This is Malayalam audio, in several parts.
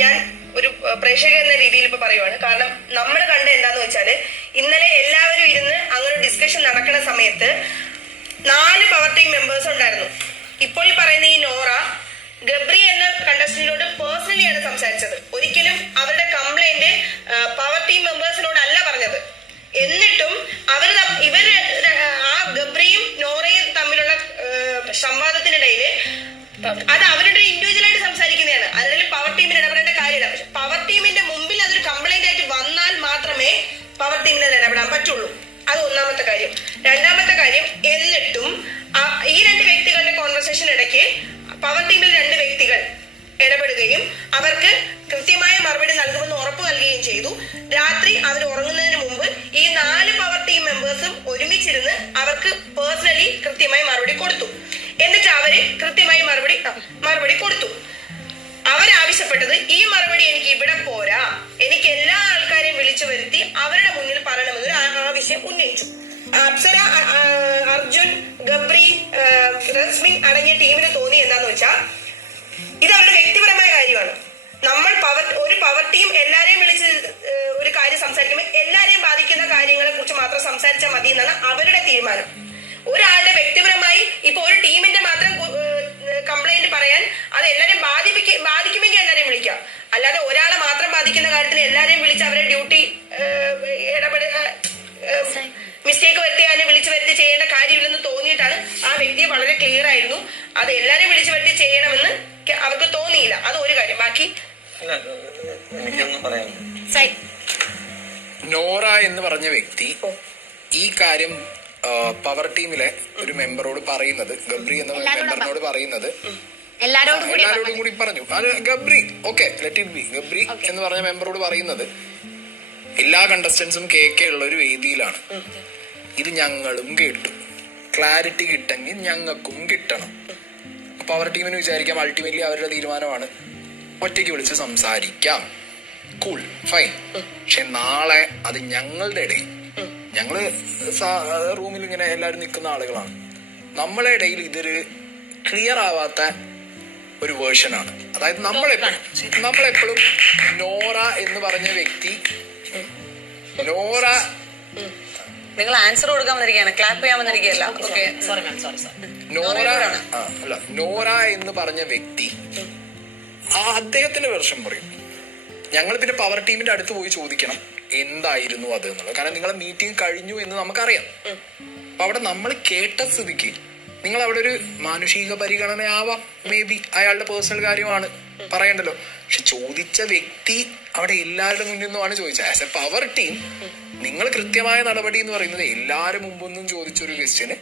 ഞാൻ ഒരു പ്രേക്ഷകൻ എന്ന രീതിയിൽ ഇപ്പൊ പറയുവാണ്. കാരണം നമ്മൾ കണ്ട എന്താന്ന് വെച്ചാല് ഇന്നലെ എല്ലാവരും ഇരുന്ന് അങ്ങനെ ഡിസ്കഷൻ നടക്കുന്ന സമയത്ത് 4 പവർ ടീം മെമ്പേഴ്സ് ഉണ്ടായിരുന്നു. ഇപ്പോൾ ഈ പറയുന്ന ഈ നോറ ഗബ്രി എന്ന കണ്ടസ്റ്റന്റിനോട് പേഴ്സണലിയാണ് സംസാരിച്ചത്. ഒരിക്കലും അവരുടെ കംപ്ലൈന്റ് പവർ ടീം മെമ്പേഴ്സിനോടല്ല പറഞ്ഞത്. എന്നിട്ടും ഇവര് ആ ഗബ്രിയും നോറയും തമ്മിലുള്ള സംവാദത്തിനിടയില് അത് അവരുടെ ഇൻഡിവിജ്വലായിട്ട് സംസാരിക്കുന്നതാണ്. അതിൽ പവർ ടീമിന് ഇടപെടേണ്ട കാര്യമില്ല. പക്ഷെ പവർ ടീമിന്റെ മുമ്പിൽ അതൊരു കംപ്ലൈന്റ് ആയിട്ട് വന്നാൽ മാത്രമേ പവർ ടീമിന് ഇടപെടാൻ പറ്റുള്ളൂ. അത് ഒന്നാമത്തെ കാര്യം. രണ്ടാമത്തെ കാര്യം, എന്നിട്ടും ഈ 2 വ്യക്തികളുടെ കോൺവെർസേഷൻ ഇടയ്ക്ക് പവർ ടീമിൽ 2 വ്യക്തികൾ ഇടപെടുകയും അവർക്ക് കൃത്യമായ മറുപടി നൽകുമെന്ന് ഉറപ്പ് നൽകുകയും ചെയ്തു. രാത്രി അവർ ഉറങ്ങുന്നതിന് മുമ്പ് ഈ 4 പവർ ടീം മെമ്പേഴ്സും ഒരുമിച്ചിരുന്ന് അവർക്ക് പേഴ്സണലി കൃത്യമായി മറുപടി കൊടുത്തു. എന്നിട്ട് അവര് കൃത്യമായി മറുപടി കൊടുത്തു. അവരാവശ്യപ്പെട്ടത് ഈ മറുപടി എനിക്ക് ഇവിടെ പോരാ, എനിക്ക് എല്ലാ ആൾക്കാരെയും വിളിച്ചു വരുത്തി അവരുടെ മുന്നിൽ പറയണമെന്നൊരു ആവശ്യം ഉന്നയിച്ചു. അപ്സര, അർജുൻ, ഗബ്രി, റസ്മിൻ അടങ്ങിയ ടീമിന് തോന്നി എന്താന്ന് വെച്ചാൽ ഇത് അവരുടെ വ്യക്തിപരമായ കാര്യമാണ്. നമ്മൾ ഒരു പവർ ടീം എല്ലാരെയും വിളിച്ച് ഒരു കാര്യം സംസാരിക്കുമ്പോൾ എല്ലാരെയും ബാധിക്കുന്ന കാര്യങ്ങളെ കുറിച്ച് മാത്രം സംസാരിച്ചാൽ മതി എന്നാണ് അവരുടെ തീരുമാനം. ഒരാളുടെ വ്യക്തിപരമായി ഇപ്പൊ ഒരു ടീമിന്റെ മാത്രം കംപ്ലൈന്റ് പറയാൻ അത് എല്ലാരെയും ബാധിക്കുമെങ്കിൽ എല്ലാരെയും വിളിക്കാം. അല്ലാതെ ഒരാളെ മാത്രം ബാധിക്കുന്ന കാര്യത്തിന് എല്ലാരെയും വിളിച്ച് അവരെ ഡ്യൂട്ടി മിസ്റ്റേക്ക് വരുത്തി വിളിച്ചു വരുത്തി ചെയ്യേണ്ട കാര്യമില്ലെന്ന് തോന്നിയിട്ടാണ്. ആ വ്യക്തി വളരെ ക്ലിയർ ആയിരുന്നു. അത് എല്ലാരെയും വിളിച്ചു വരുത്തി ചെയ്യണമെന്ന് അവർക്ക് തോന്നിയില്ല. അത് ഒരു കാര്യം. ബാക്കി നോറ എന്ന് പറഞ്ഞ വ്യക്തി ഈ കാര്യം പവർ ടീമിലെ ഒരു മെമ്പറോട് പറയുന്നത്, ഗബ്രി എന്ന മെമ്പറിനോട് പറയുന്നത് എല്ലാരോടും കൂടി പറഞ്ഞു. അത് Gabri let it B Gabri എന്ന് പറഞ്ഞ മെമ്പറോട് പറയുന്നത് എല്ലാ കണ്ടസ്റ്റൻസും കേൾക്കുള്ള ഒരു വേദിയിലാണ്. ഇത് ഞങ്ങളും കേട്ടു, ക്ലാരിറ്റി കിട്ടെങ്കിൽ ഞങ്ങൾക്കും കിട്ടണം. പവർ ടീമിന് വിചാരിക്കാം അൾട്ടിമേറ്റ്ലി അവരുടെ തീരുമാനമാണ്, ഒറ്റയ്ക്ക് വിളിച്ച് സംസാരിക്കാം, കൂൾ ഫൈൻ. പക്ഷെ നാളെ അത് ഞങ്ങളുടെ ഇടയിൽ, ഞങ്ങള് റൂമിൽ ഇങ്ങനെ എല്ലാവരും നിൽക്കുന്ന ആളുകളാണ്, നമ്മളെ ഇടയിൽ ഇതൊരു ക്ലിയർ ആവാത്ത ഒരു വേർഷനാണ്. അതായത് നമ്മളെപ്പോഴും നോറ എന്ന് പറഞ്ഞ വ്യക്തി, നോറ നിങ്ങൾ ആൻസർ കൊടുക്കാൻ വന്നിരിക്കുകയാണ്, ക്ലാപ്പ് ചെയ്യാൻ വന്നിരിക്കുകയല്ല. നോറ എന്ന് പറഞ്ഞ വ്യക്തി അദ്ദേഹത്തിന്റെ വെർഷൻ പറയും. ഞങ്ങൾ പിന്നെ പവർ ടീമിന്റെ അടുത്ത് പോയി ചോദിക്കണം എന്തായിരുന്നു അത് എന്നുള്ളത്. കാരണം നിങ്ങളെ മീറ്റിംഗ് കഴിഞ്ഞു എന്ന് നമുക്കറിയാം. അപ്പൊ അവിടെ നമ്മൾ കേട്ട സ്ഥിതിക്ക് നിങ്ങൾ അവിടെ ഒരു മാനുഷിക പരിഗണന ആവാം, മേ ബി അയാളുടെ പേഴ്സണൽ കാര്യമാണ്, പറയണ്ടല്ലോ. പക്ഷെ ചോദിച്ച വ്യക്തി അവിടെ എല്ലാവരുടെ മുന്നിൽ നിന്നുമാണ് ചോദിച്ചത്. ആസ് എ പവർ ടീം നിങ്ങൾ കൃത്യമായ നടപടി എന്ന് പറയുന്നത് എല്ലാവരും മുമ്പൊന്നും ചോദിച്ചൊരു ക്വസ്റ്റ്യന്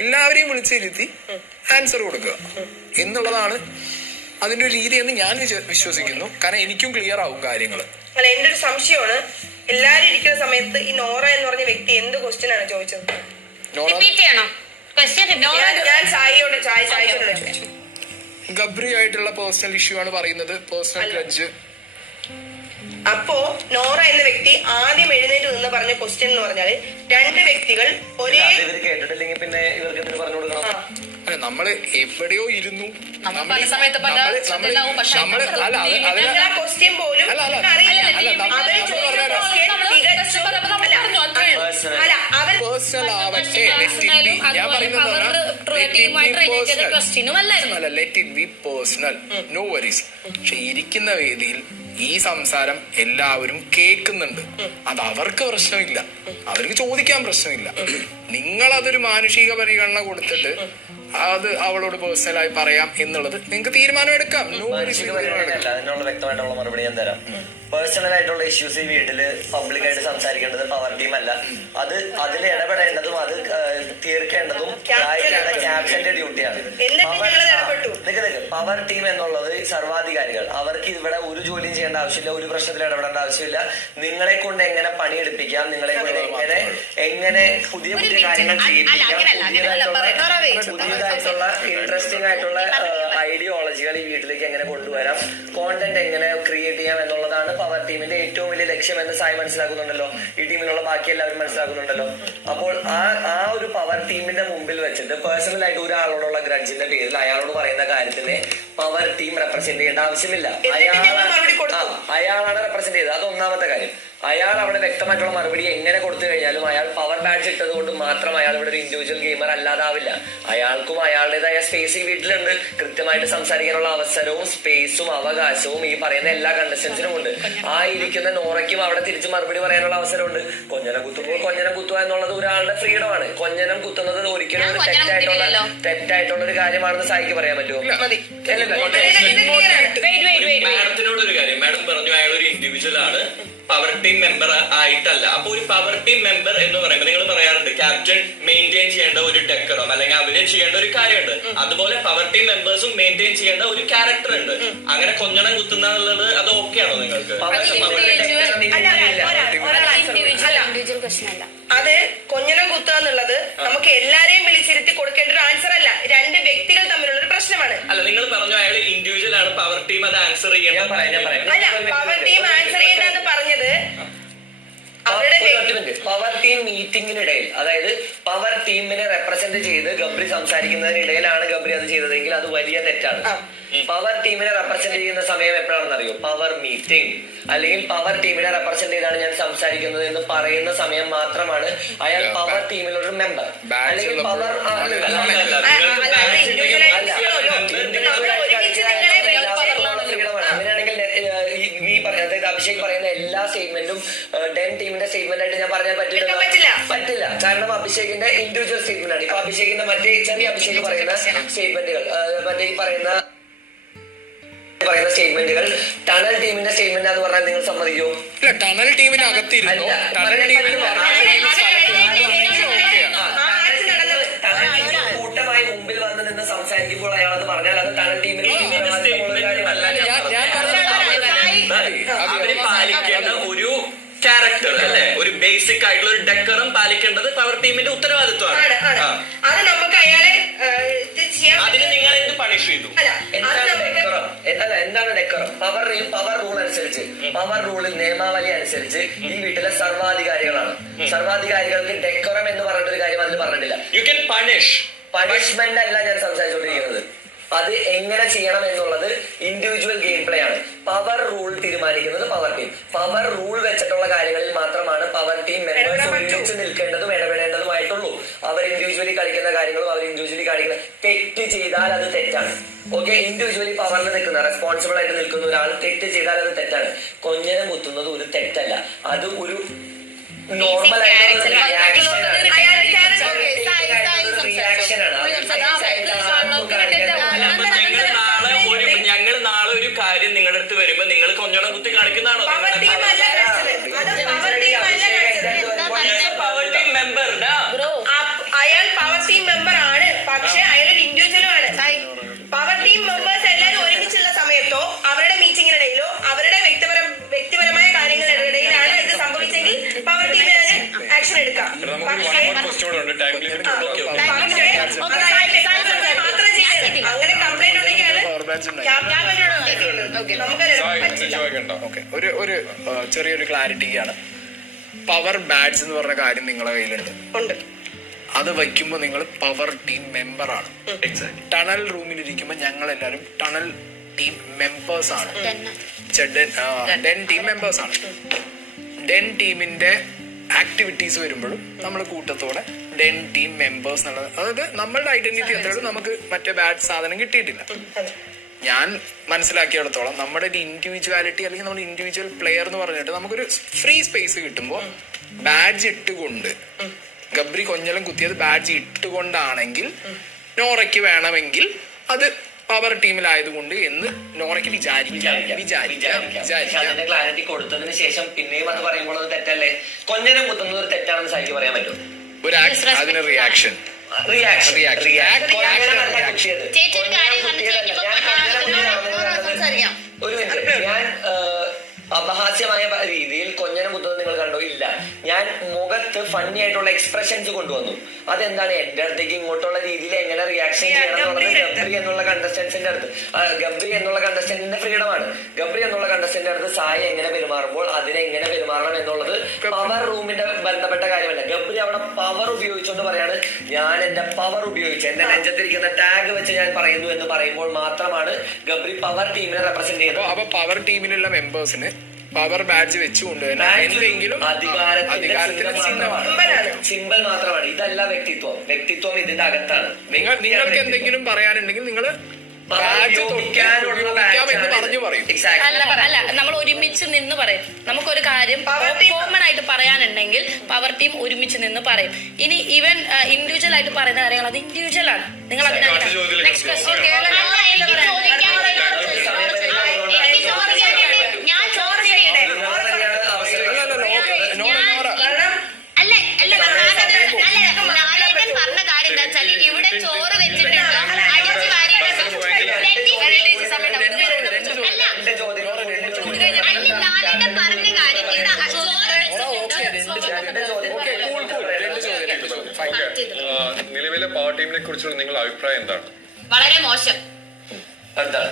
എല്ലാവരെയും വിളിച്ചിരുത്തി ആൻസർ കൊടുക്കുക എന്നുള്ളതാണ് അതിന്റെ ഒരു രീതി എന്ന് ഞാൻ വിശ്വസിക്കുന്നു. കാരണം എനിക്കും ക്ലിയർ ആവും കാര്യങ്ങൾ. അല്ല, എന്റെ ഒരു സംശയമാണ്, എല്ലാരും ഇരിക്കുന്ന സമയത്ത് ഈ നോറ എന്ന് പറഞ്ഞ വ്യക്തി എന്ത് ക്വസ്റ്റ്യൻ ആണ് ചോദിച്ചത്? ഞാൻ ചായയോട് ചോദിച്ചു. ഗബ്രി ആയിട്ടുള്ള പേഴ്സണൽ ഇഷ്യൂ ആണ് പറയുന്നത്, പേഴ്സണൽ ഗ്രഡ്ജ്. അപ്പോ നോറ എന്ന വ്യക്തി ആദ്യം എഴുന്നേറ്റ് നിന്ന് പറഞ്ഞ ക്വസ്റ്റ്യൻ എന്ന് പറഞ്ഞാല് 2 വ്യക്തികൾ ഒരേ കേട്ടിട്ടില്ലെങ്കിൽ പിന്നെ ഇവർക്ക് പറഞ്ഞു കൊടുക്കണം. നമ്മള് എവിടെയോ ഇരുന്നു, ക്വസ്റ്റ്യൻ പോലും പേഴ്സണൽ ആവട്ടെ, ഞാൻ പറയുന്നത് let it be personal, no worries. പക്ഷെ ഇരിക്കുന്ന വേദിയിൽ ഈ സംസാരം എല്ലാവരും കേൾക്കുന്നുണ്ട്. അത് അവർക്ക് പ്രശ്നമില്ല, അവർക്ക് ചോദിക്കാൻ പ്രശ്നമില്ല. നിങ്ങളതൊരു മാനുഷിക പരിഗണന കൊടുത്തിട്ട് അത് അവളോട് പേഴ്സണലായി പറയാം എന്നുള്ളത് നിങ്ങൾക്ക് തീരുമാനം എടുക്കാം. അതിനുള്ള വ്യക്തമായിട്ടുള്ള മറുപടി ഞാൻ തരാം. പേഴ്സണൽ ആയിട്ടുള്ള ഇഷ്യൂസ് ഈ വീട്ടില് പബ്ലിക്കായിട്ട് സംസാരിക്കേണ്ടത് പവർ ടീം അല്ല. അതിൽ ഇടപെടേണ്ടതും അത് തീർക്കേണ്ടതും ക്യാപ്റ്റന്റെ ഡ്യൂട്ടിയാണ്. പവർ ടീം എന്നുള്ളത് സർവാധികാരികൾ. അവർക്ക് ഇവിടെ ഒരു ജോലിയും ചെയ്യേണ്ട ആവശ്യമില്ല, ഒരു പ്രശ്നത്തിൽ ഇടപെടേണ്ട ആവശ്യമില്ല. നിങ്ങളെ കൊണ്ട് എങ്ങനെ പണിയെടുപ്പിക്കാം, നിങ്ങളെ കൊണ്ട് എങ്ങനെ പുതിയ കാര്യങ്ങൾ ചെയ്യിപ്പിക്കാം, പുതിയതായിട്ടുള്ള ഇൻട്രസ്റ്റിംഗ് ആയിട്ടുള്ള ഐഡിയോളജികൾ ഈ വീട്ടിലേക്ക് എങ്ങനെ കൊണ്ടുവരാം, കോണ്ടന്റ് എങ്ങനെ ക്രിയേറ്റ് ചെയ്യാം എന്നുള്ളതാണ് പവർ ടീം ടീമിന്റെ ഏറ്റവും വലിയ ലക്ഷ്യം എന്ന് സായി മനസ്സിലാക്കുന്നുണ്ടല്ലോ, ഈ ടീമിലുള്ള ബാക്കി എല്ലാവരും മനസ്സിലാക്കുന്നുണ്ടല്ലോ. അപ്പോൾ ആ ഒരു പവർ ടീമിന്റെ മുമ്പിൽ വെച്ചിട്ട് പേഴ്സണൽ ആയിട്ട് ഒരാളോടുള്ള ഗ്രഡ്ജിന്റെ പേരിൽ അയാളോട് പറയുന്ന കാര്യത്തിനെ പവർ ടീം റെപ്രസെന്റ് ചെയ്യേണ്ട ആവശ്യമില്ല. അയാളാണ് റെപ്രസെന്റ് ചെയ്തത്. അത് ഒന്നാമത്തെ കാര്യം. അയാൾ അവിടെ വ്യക്തമായിട്ടുള്ള മറുപടി എങ്ങനെ കൊടുത്തു കഴിഞ്ഞാലും അയാൾ പവർ ബാഡ്ജ് ഇട്ടത് കൊണ്ട് മാത്രം അയാൾ ഇവിടെ ഒരു ഇൻഡിവിജ്വൽ ഗെയിമർ അല്ലാതാവില്ല. അയാൾക്കും അയാളുടേതായ സ്പേസ് ഈ വീട്ടിലുണ്ട്. കൃത്യമായിട്ട് സംസാരിക്കാനുള്ള അവസരവും സ്പേസും അവകാശവും ഈ പറയുന്ന എല്ലാ കണ്ടസ്റ്റൻസിനും ഉണ്ട്. ആ ഇരിക്കുന്ന നോറയ്ക്കും അവിടെ തിരിച്ച് മറുപടി പറയാനുള്ള അവസരമുണ്ട്. കൊഞ്ഞനം കുത്തുമ്പോൾ കൊഞ്ഞനം കുത്തുക എന്നുള്ളത് ഒരാളുടെ ഫ്രീഡമാണ്. കൊഞ്ഞനം കുത്തുന്നത് ഒരിക്കലും ഒരു തെറ്റായിട്ടുള്ള ഒരു കാര്യമാണെന്ന് സായിക്ക് പറയാൻ പറ്റുമോ? മാഡത്തിനോട് ഒരു കാര്യം, മാഡം പറഞ്ഞു അയാൾ ഒരു ഇൻഡിവിജ്വൽ ആണ്, പവർ ടീം മെമ്പർ ആയിട്ടല്ല. അപ്പൊ ഒരു പവർ ടീം മെമ്പർ എന്ന് പറയുമ്പോൾ നിങ്ങൾ പറയാറുണ്ട് ക്യാപ്റ്റൻ മെയിൻറ്റെയിൻ ചെയ്യേണ്ട ഒരു ഡെക്കറം അല്ലെങ്കിൽ അവര് ചെയ്യേണ്ട ഒരു കാര്യമുണ്ട്. അതുപോലെ പവർ ടീം മെമ്പേഴ്സും മെയിൻറ്റെയിൻ ചെയ്യേണ്ട ഒരു ക്യാരക്ടർ ഉണ്ട്. അങ്ങനെ കൊഞ്ഞണം കുത്തുന്നത് അത് ഓക്കെ ആണോ നിങ്ങൾക്ക്? അത് കൊഞ്ഞനം കുത്തുക എന്നുള്ളത് നമുക്ക് എല്ലാരെയും വിളിച്ചിരുത്തി കൊടുക്കേണ്ട ഒരു ആൻസർ അല്ല. രണ്ട് വ്യക്തികൾ തമ്മിലുള്ള ഒരു പ്രശ്നമാണ്. അല്ല, നിങ്ങൾ പറഞ്ഞു അയാൾ ഇൻഡിവിജ്വൽ ആണ്, പവർ ടീം അത് ആൻസർ ചെയ്യണം. അല്ല, പവർ ടീം ആൻസർ ചെയ്യേണ്ടത് പറഞ്ഞത് പവർ ടീം മീറ്റിംഗിനിടയിൽ, അതായത് പവർ ടീമിനെ റെപ്രസെന്റ് ചെയ്ത് ഗബ്രി സംസാരിക്കുന്നതിനിടയിലാണ് ഗബ്രി അത് ചെയ്തതെങ്കിൽ അത് വലിയ തെറ്റാണ്. പവർ ടീമിനെ റെപ്രസെന്റ് ചെയ്യുന്ന സമയം എപ്പോഴാണെന്ന് അറിയോ? പവർ മീറ്റിംഗ് അല്ലെങ്കിൽ പവർ ടീമിനെ റെപ്രസെന്റ് ചെയ്താണ് ഞാൻ സംസാരിക്കുന്നത് എന്ന് പറയുന്ന സമയം മാത്രമാണ് അയാൾ പവർ ടീമിലൊരു മെമ്പർ. അല്ലെങ്കിൽ പവർ അങ്ങനെയാണെങ്കിൽ ഈ അതായത് അഭിഷേക് പറയുന്ന എല്ലാ സ്റ്റേറ്റ്മെന്റും ഡെൻ ടീമിന്റെ സ്റ്റേറ്റ്മെന്റ് ആയിട്ട് ഞാൻ പറഞ്ഞാൽ പറ്റില്ല. കാരണം അഭിഷേകിന്റെ ഇൻഡിവിജ്വൽ സ്റ്റേറ്റ്മെന്റ് ആണ്. ഇപ്പൊ അഭിഷേകിന്റെ മറ്റേ ചെറിയ അഭിഷേക് പറയുന്ന സ്റ്റേറ്റ്മെന്റുകൾ, മറ്റേ ഈ പറയുന്ന സ്റ്റേറ്റ്മെന്റുകൾ ടണൽ ടീമിന്റെ സ്റ്റേറ്റ്മെന്റ് എന്ന് പറഞ്ഞാൽ നിങ്ങൾ സമ്മതിക്കോ? ടണൽ ടീമിനകത്തിരുന്നു കൂട്ടമായി മുമ്പിൽ വന്ന് നിന്ന് സംസാരിക്കുമ്പോൾ അയാളത് പറഞ്ഞാൽ അത് ടണൽ ടീമിന് അവര് പാലിക്കേണ്ട ഒരു ക്യാരക്ടർ അല്ലെ, ഒരു ബേസിക് ആയിട്ടുള്ള ഒരു ഡെക്കറും പാലിക്കേണ്ടത് പവർ ടീമിന്റെ ഉത്തരവാദിത്വമാണ്. അത് നമുക്ക് അയാളെ അതിന് നിങ്ങൾ എന്ത് പണിഷ് ചെയ്തു? എന്താണ് ഡെക്കറം? പവർ റൂൾ അനുസരിച്ച്, പവർ റൂളിൽ നിയമാവലി അനുസരിച്ച് ഈ വീട്ടിലെ സർവാധികാരികളാണ്. സർവാധികാരികൾക്ക് ഡെക്കറം എന്ന് പറഞ്ഞൊരു കാര്യം അതിൽ പറഞ്ഞിട്ടില്ല. യു ക്യാൻ പണിഷ്മെന്റ് അല്ല ഞാൻ സംസാരിച്ചുകൊണ്ടിരിക്കുന്നത്. അത് എങ്ങനെ ചെയ്യണം എന്നുള്ളത് ഇൻഡിവിജ്വൽ ഗെയിം പ്ലേ ആണ്. പവർ റൂൾ തീരുമാനിക്കുന്നത് പവർ ടീം. പവർ റൂൾ വെച്ചിട്ടുള്ള കാര്യങ്ങളിൽ മാത്രമാണ് പവർ ടീം മെമ്പേഴ്സ് ഒരുമിച്ച് നിൽക്കേണ്ടതും ഇടപെടേണ്ടതുമായിട്ടുള്ളൂ. അവർ ഇൻഡിവിജ്വലി കളിക്കുന്ന കാര്യങ്ങളും അവർ ഇൻഡിവിജ്വലി കാണിക്കുന്ന തെറ്റ് ചെയ്താൽ അത് തെറ്റാണ്. ഓക്കെ, ഇൻഡിവിജ്വലി പവറിൽ നിൽക്കുന്ന റെസ്പോൺസിബിൾ ആയിട്ട് നിൽക്കുന്ന ഒരാൾ തെറ്റ് ചെയ്താൽ അത് തെറ്റാണ്. കൊഞ്ഞനം കുത്തുന്നത് ഒരു തെറ്റല്ല, അത് ഒരു നോർമൽ ആയിട്ടുള്ള ഞങ്ങൾ നാളെ ഒരു കാര്യം നിങ്ങളുടെ അടുത്ത് വരുമ്പോ നിങ്ങൾ കൊഞ്ഞോളം കുത്തി കാണിക്കുന്നതാണോ? പവർ ടീം മെമ്പർ അയാൾ പവർ ടീം മെമ്പർ ആണ്, പക്ഷെ അയാളൊരു ഇൻഡിവിജ്വലും ആണ്. പവർ ടീം മെമ്പേഴ്സ് എല്ലാവരും ഒരുമിച്ചുള്ള സമയത്തോ അവരുടെ മീറ്റിംഗിനിടയിലോ അവരുടെ വ്യക്തിപരമായ കാര്യങ്ങളുടെ ഇടയിലാണ് ഇത് സംഭവിച്ചെങ്കിൽ പവർ ടീമിന് ആക്ഷൻ എടുക്കാം. അങ്ങനെ കംപ്ലൈന്റ് ഉണ്ടെങ്കിലാണ് ഒരു ചെറിയൊരു ക്ലാരിറ്റിക്കാണ്. പവർ ബാഡ്ജ് എന്ന് പറഞ്ഞ കാര്യം നിങ്ങളുടെ കയ്യിലുണ്ട്. അത് വയ്ക്കുമ്പോ നിങ്ങൾ പവർ ടീം മെമ്പർ ആണ്. ടണൽ റൂമിലിരിക്കുമ്പോ ഞങ്ങൾ എല്ലാവരും ടണൽ ടീം മെമ്പേഴ്സ് ആണ്. ഡെൻ ടീം മെമ്പേഴ്സ് ആണ്. ഡെൻ ടീമിന്റെ ആക്ടിവിറ്റീസ് വരുമ്പോഴും നമ്മൾ കൂട്ടത്തോടെ ഡെൻ ടീം മെമ്പേഴ്സ് എന്നുള്ളത്, അതായത് നമ്മളുടെ ഐഡന്റിറ്റി എന്തായാലും നമുക്ക് മറ്റേ ബാഡ് സാധനം കിട്ടിയിട്ടില്ല. ഞാൻ മനസ്സിലാക്കിയിടത്തോളം നമ്മുടെ ഒരു ഇൻഡിവിജ്വാലിറ്റി അല്ലെങ്കിൽ നമ്മുടെ ഇൻഡിവിജ്വൽ പ്ലെയർ എന്ന് പറഞ്ഞിട്ട് നമുക്കൊരു ഫ്രീ സ്പേസ് കിട്ടുമ്പോൾ ബാഡ്ജ് ഇട്ടുകൊണ്ട് ഗബ്രി കൊഞ്ഞലം കുത്തിയത് ബാഡ്ജ് ഇട്ടുകൊണ്ടാണെങ്കിൽ നോറയ്ക്ക് വേണമെങ്കിൽ അത് പവർ ടീമിലായതുകൊണ്ട് എന്ന് നോറയ്ക്ക് വിചാരിക്കാം. അതിന്റെ ക്ലാരിറ്റി കൊടുത്തതിന് ശേഷം പിന്നെയും അത് പറയുമ്പോൾ അത് തെറ്റല്ലേ? കൊഞ്ഞനം കുത്തുന്നത് ഒരു തെറ്റാണെന്ന് സായിക്ക് പറയാൻ പറ്റും? ഒരു അതിന് റിയാക്ഷൻ ഒരു മിനിറ്റ്, ഞാൻ അപഹാസ്യമായ രീതിയിൽ കൊഞ്ഞനം കുത്തുന്നത് നിങ്ങൾ കണ്ടോ? ഇല്ല, ഞാൻ മുഖത്ത് ഫണ്ണി ആയിട്ടുള്ള എക്സ്പ്രഷൻസ് കൊണ്ടുവന്നു. അതെന്താണ് എന്റെ അടുത്തേക്ക് ഇങ്ങോട്ടുള്ള രീതിയിൽ എങ്ങനെ റിയാക്ഷൻ ചെയ്യണം എന്നുള്ളത് ഗബ്രി എന്നുള്ള കണ്ടസ്റ്റന്റിന്റെ അടുത്ത്, ഗബ്രി എന്നുള്ള കണ്ടസ്റ്റന്റിന്റെ ഫ്രീഡമാണ്. ഗബ്രി എന്നുള്ള കണ്ടസ്റ്റന്റ് പേഴ്സന്റെ അടുത്ത് സായി എങ്ങനെ പെരുമാറുമ്പോൾ അതിനെ എങ്ങനെ പെരുമാറണം എന്നുള്ളത് പവർ റൂമിന്റെ ബന്ധപ്പെട്ട കാര്യമല്ല. ഗബ്രി അവിടെ പവർ ഉപയോഗിച്ചുകൊണ്ട് പറയാണ്, ഞാൻ എന്റെ പവർ ഉപയോഗിച്ച് എന്റെ നെഞ്ചത്തിരിക്കുന്ന ടാഗ് വെച്ച് ഞാൻ പറയുന്നു എന്ന് പറയുമ്പോൾ മാത്രമാണ് ഗബ്രി പവർ ടീമിനെ റെപ്രസെന്റ് ചെയ്യുന്നത്. അപ്പൊ പവർ ടീമിലുള്ള മെമ്പേഴ്സിന് പവർ ബാഡ്ജ് വെച്ചുകൊണ്ട് തന്നെ എന്തെങ്കിലും സിമ്പിൾ മാത്രമാണ്. ഇതല്ല വ്യക്തിത്വം. വ്യക്തിത്വം ഇതിന്റെ അകത്താണ്. നിങ്ങൾക്ക് എന്തെങ്കിലും പറയാനുണ്ടെങ്കിൽ നിങ്ങൾ പറഞ്ഞു പറയും. അല്ല നമ്മൾ ഒരുമിച്ച് നിന്ന് പറയും. നമുക്കൊരു കാര്യം കോമൺ ആയിട്ട് പറയാനുണ്ടെങ്കിൽ പവർ ടീം ഒരുമിച്ച് നിന്ന് പറയും. ഇനി ഈവൻ ഇൻഡിവിജ്വൽ ആയിട്ട് പറയുന്ന കാര്യങ്ങൾ അത് ഇൻഡിവിജ്വൽ ആണ്. നിങ്ങൾ നെക്സ്റ്റ് പറഞ്ഞ കാര്യം എന്താ വെച്ചാൽ ഇവിടെ ചോറ് വെച്ചിട്ടുണ്ടോ അടിച്ചു വാരി ലാലേട്ടൻ പറഞ്ഞ കാര്യം നിലവിലെ പവർ ടീമിനെ കുറിച്ചുള്ള നിങ്ങളുടെ അഭിപ്രായം എന്താണ്? വളരെ മോശം. എന്താണ്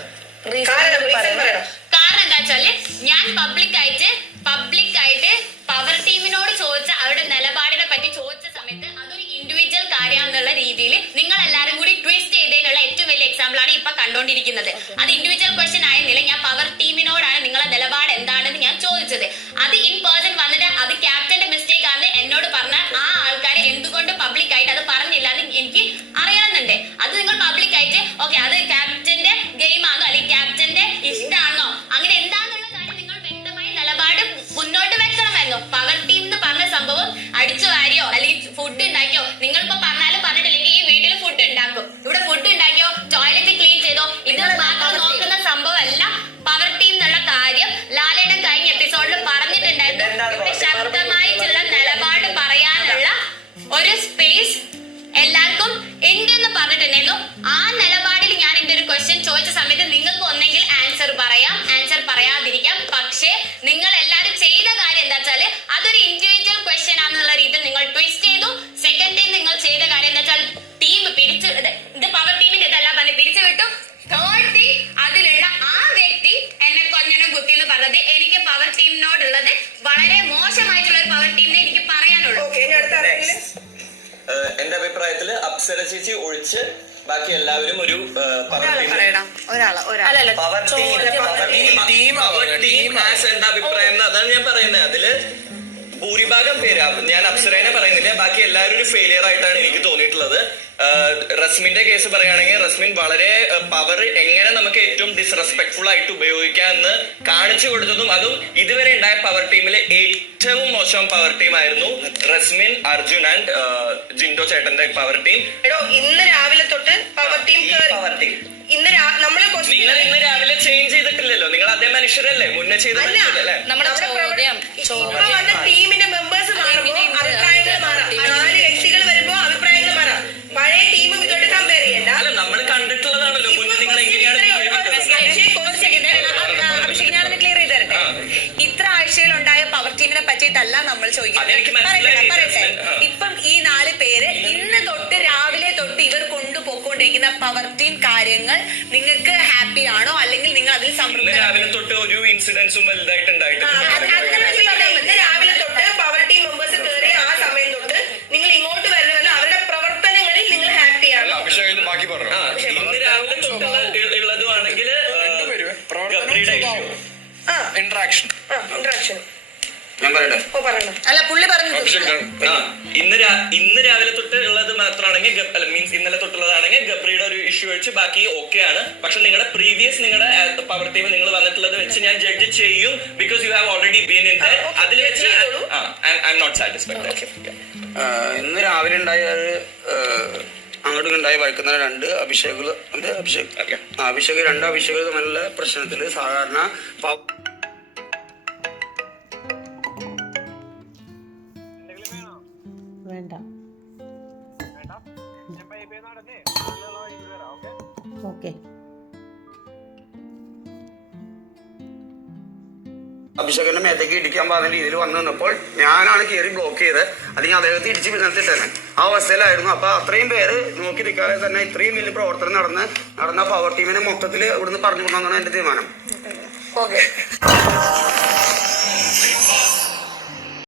കാരണം എന്താ വെച്ചാല് ഞാൻ പബ്ലിക് ആയിട്ട് പവർ ടീമിനോട് ചോദിച്ച അവരുടെ നിലപാടിനെ പറ്റി ചോദിച്ച സമയത്ത് അതൊരു ഇൻഡിവിജ്വൽ കാര്യമെന്നുള്ള രീതിയിൽ നിങ്ങൾ എല്ലാവരും കൂടി ട്വിസ്റ്റ് ചെയ്തതിനുള്ള ഏറ്റവും വലിയ എക്സാമ്പിൾ ആണ് ഇപ്പൊ കണ്ടോണ്ടിരിക്കുന്നത്. അത് ഇൻഡിവിജ്വൽ ക്വസ്റ്റ്യൻ ആയിരുന്നില്ല. ഞാൻ പവർ ടീമിനോടാണ് നിങ്ങളെ നിലപാട് എന്താണെന്ന് ഞാൻ ചോദിച്ചത്. അത് ഇൻ പേഴ്സൺ വന്നിട്ട് അത് ക്യാപ്റ്റന്റെ മിസ്റ്റേക്ക് ആണെന്ന് എന്നോട് പറഞ്ഞ ആ ആൾക്കാർ എന്തുകൊണ്ട് പബ്ലിക് ആയിട്ട് അത് പറഞ്ഞില്ല എന്ന് എനിക്ക് അറിയണമെന്നുണ്ട്. അത് നിങ്ങൾ പബ്ലിക് ആയിട്ട് ഓക്കെ അത് ക്യാപ്റ്റന്റെ ഗെയിം ആണോ അല്ലെങ്കിൽ ക്യാപ്റ്റന്റെ ഇഷ്ടമാണോ അങ്ങനെ എന്താണെന്നുള്ള കാര്യം നിങ്ങൾ വ്യക്തമായി നിലപാട് മുന്നോട്ട് വെക്കണമായിരുന്നു. പവർ ടീം എന്ന് പറഞ്ഞ സംഭവം അടിച്ചു വാരിയോ അല്ലെങ്കിൽ ഫുഡ് ഉണ്ടാക്കിയോ നിങ്ങളിപ്പോ പറഞ്ഞാലും പറഞ്ഞിട്ടില്ലെങ്കിൽ ഈ വീട്ടിൽ ഫുഡ് ഉണ്ടാക്കും. ഇവിടെ ഫുഡ് ഉണ്ടാക്കിയോ ടോയ്ലറ്റ് ക്ലീൻ ചെയ്തോ ഇത് മാത്രം നോക്കുന്ന സംഭവമല്ല പവർ ടീം എന്നുള്ള കാര്യം ലാലേട്ടൻ കഴിഞ്ഞ എപ്പിസോഡിൽ പറഞ്ഞിട്ടുണ്ടായിരുന്നു. ഇവിടെ ശക്തമായിട്ടുള്ള നിലപാട് പറയാനുള്ള ഒരു സ്പേസ് എല്ലാവർക്കും ഉണ്ടെന്ന് പറഞ്ഞിട്ടുണ്ടായിരുന്നു. ആ നിലപാടിൽ ഞാൻ എന്റെ ഒരു ക്വസ്റ്റ്യൻ ചോദിച്ച സമയത്ത് നിങ്ങൾക്ക് ഒന്നെങ്കിൽ ആൻസർ പറയാം, ആൻസർ പറയാതിരിക്കാം. പക്ഷേ നിങ്ങൾ എല്ലാവരും ചെയ്ത കാര്യം എന്താ വെച്ചാല് അതൊരു ഇൻഡിവിജ്വൽ ക്വസ്റ്റ്യൻ ആണെന്നുള്ള രീതിയിൽ നിങ്ങൾ ട്വിസ്റ്റ് ചെയ്തു. സെക്കൻഡ് ടൈം നിങ്ങൾ ചെയ്ത കാര്യം എന്താ വെച്ചാൽ ടീം പിരിച്ചു ഇത് പവർ ടീമിന്റെ ഇതല്ല പറഞ്ഞ് പിരിച്ചു വിട്ടു. തേർഡ് തിങ് അതിലുള്ള ആ വ്യക്തി എന്നെ കൊഞ്ഞനും കുത്തി എന്ന് പറഞ്ഞത് എനിക്ക് പവർ ടീമിനോടുള്ളത് വളരെ മോശമായിട്ടുള്ള ഒരു പവർ ടീമിനെ എനിക്ക് പറയാനുള്ളൂ. എന്റെ അഭിപ്രായത്തില് അപ്സര ചേച്ചി ഒഴിച്ച് ബാക്കി എല്ലാവരും ഒരു പവർ ടീം ആസ് എന്റെ അഭിപ്രായം അതാണ് ഞാൻ പറയുന്നത്. അതില് ഭൂരിഭാഗം പേര് ഞാൻ അപ്സരേനെ പറയുന്നില്ല, ബാക്കി എല്ലാവരും ഒരു ഫെയിലിയർ ആയിട്ടാണ് എനിക്ക് തോന്നിയിട്ടുള്ളത്. റസ്മിന്റെ കേസ് പറയുകയാണെങ്കിൽ റസ്മിൻ വളരെ പവർ എങ്ങനെ നമുക്ക് ഏറ്റവും ഡിസ്റെസ്പെക്ട്ഫുൾ ആയിട്ട് ഉപയോഗിക്കാം എന്ന് കാണിച്ചു കൊടുത്തതും അതും ഇതുവരെ ഉണ്ടായ പവർ ടീമിലെ ഏറ്റവും മോശം പവർ ടീം ആയിരുന്നു റസ്മിൻ, അർജുൻ ആൻഡ് ജിൻഡോ ചേട്ടന്റെ പവർ ടീം. ഇന്ന് രാവിലെ തൊട്ട് പവർ ടീം നിങ്ങൾ ഇന്ന് രാവിലെ ചേഞ്ച് ചെയ്തിട്ടില്ലല്ലോ. നിങ്ങൾ അതേ മനുഷ്യരല്ലേ മുന്നേ ചെയ്ത മനുഷ്യരല്ലേ? ടീമിന്റെ മെമ്പേഴ്സ് മാറുമ്പോ അഭിപ്രായങ്ങൾ മാറാം. 4 വ്യക്തികൾ വരുമ്പോ അഭിപ്രായങ്ങൾ മാറാം. പഴയ ടീമും ഇതോട്ട് കമ്പയർ ചെയ്യണ്ട. അല്ല നമ്മൾ കണ്ടിട്ടുള്ളതാണല്ലോ മുന്നേ. നിങ്ങൾ എങ്ങനെയാണ് അഭിഷേക് ഞാനൊന്ന് ക്ലിയർ ചെയ്ത് തരട്ടെ. ഇത്ര ആഴ്ചയിലുണ്ടായ പവർ ടീമിനെ പറ്റിയിട്ടല്ല നമ്മൾ ചോദിക്കുന്നത്. പറയട്ടെ ഇപ്പം ഈ 4 പേര് ഇന്ന് തൊട്ട് രാവിലെ തൊട്ട് ഇവർ കൊണ്ടുപോയിക്കൊണ്ടിരിക്കുന്ന പവർ ടീം കാര്യങ്ങൾ നിങ്ങൾക്ക് ഹാപ്പി ആണോ അല്ലെങ്കിൽ നിങ്ങൾ അതിൽ ഇന്ന് രാവിലെ തൊട്ട് ഒരു ഇൻസിഡൻസും വലുതായിട്ട് ഉണ്ടായിട്ടില്ല. രാവിലെ തൊട്ട് പവർ ടീം മെമ്പേഴ്സ് കയറിയ ആ സമയം തൊട്ട് നിങ്ങൾ ഇങ്ങോട്ട് വരുന്നല്ലോ അവരുടെ പ്രവർത്തനങ്ങളിൽ നിങ്ങൾ ഹാപ്പിയാണ്. ബാക്കി പറഞ്ഞു ഇന്ന് രാവിലെ തൊട്ടുള്ളതുമാണെങ്കിൽ ഗബ്രിയുടെ ഇഷ്യൂ ഇന്ററാക്ഷൻ ഞാൻ പറയട്ടെ. അല്ല പുള്ളി പറഞ്ഞു ഇന്ന് രാവിലെ തൊട്ട് ഉള്ളത് മാത്രമാണെങ്കിൽ മീൻസ് ഇന്നലെ തൊട്ടുള്ളതാണെങ്കിൽ ഗബ്രിയുടെ ഒരു ഇഷ്യൂ വെച്ച് ബാക്കി ഓക്കെ ആണ്. പക്ഷെ നിങ്ങളുടെ പ്രീവിയസ് നിങ്ങളുടെ പവർ ടീം നിങ്ങൾ വന്നിട്ടുള്ളത് വെച്ച് ഞാൻ ജഡ്ജ് ചെയ്യും. Because you have already been in there. അതിൽ വെച്ച് ഐ എം നോട്ട് സാറ്റിസ്ഫൈഡ്. ഇന്ന് രാവിലെ ഉണ്ടായ അങ്ങോട്ടും ഉണ്ടായി വഴക്കുന്ന 2 അഭിഷേക് തമ്മിലുള്ള പ്രശ്നത്തില് സാധാരണ വേണ്ട ഓക്കെ അഭിഷേകിന്റെ മേത്തേക്ക് ഇടിക്കാൻ പാകുന്ന രീതിയിൽ വന്നു നിന്നപ്പോൾ ഞാനാണ് കയറി ബ്ലോക്ക് ചെയ്ത് അല്ലെങ്കിൽ അദ്ദേഹത്തെ ഇടിച്ച് പിന്നത്തിട്ടേ ആ അവസ്ഥയിലായിരുന്നു. അപ്പൊ അത്രയും പേര് നോക്കി നിൽക്കാതെ തന്നെ ഇത്രയും വലിയ പ്രവർത്തനം നടന്ന പവർ ടീമിനെ മൊത്തത്തിൽ ഇവിടുന്ന് പറഞ്ഞു കൊണ്ടാണ് എന്റെ തീരുമാനം. ഓക്കെ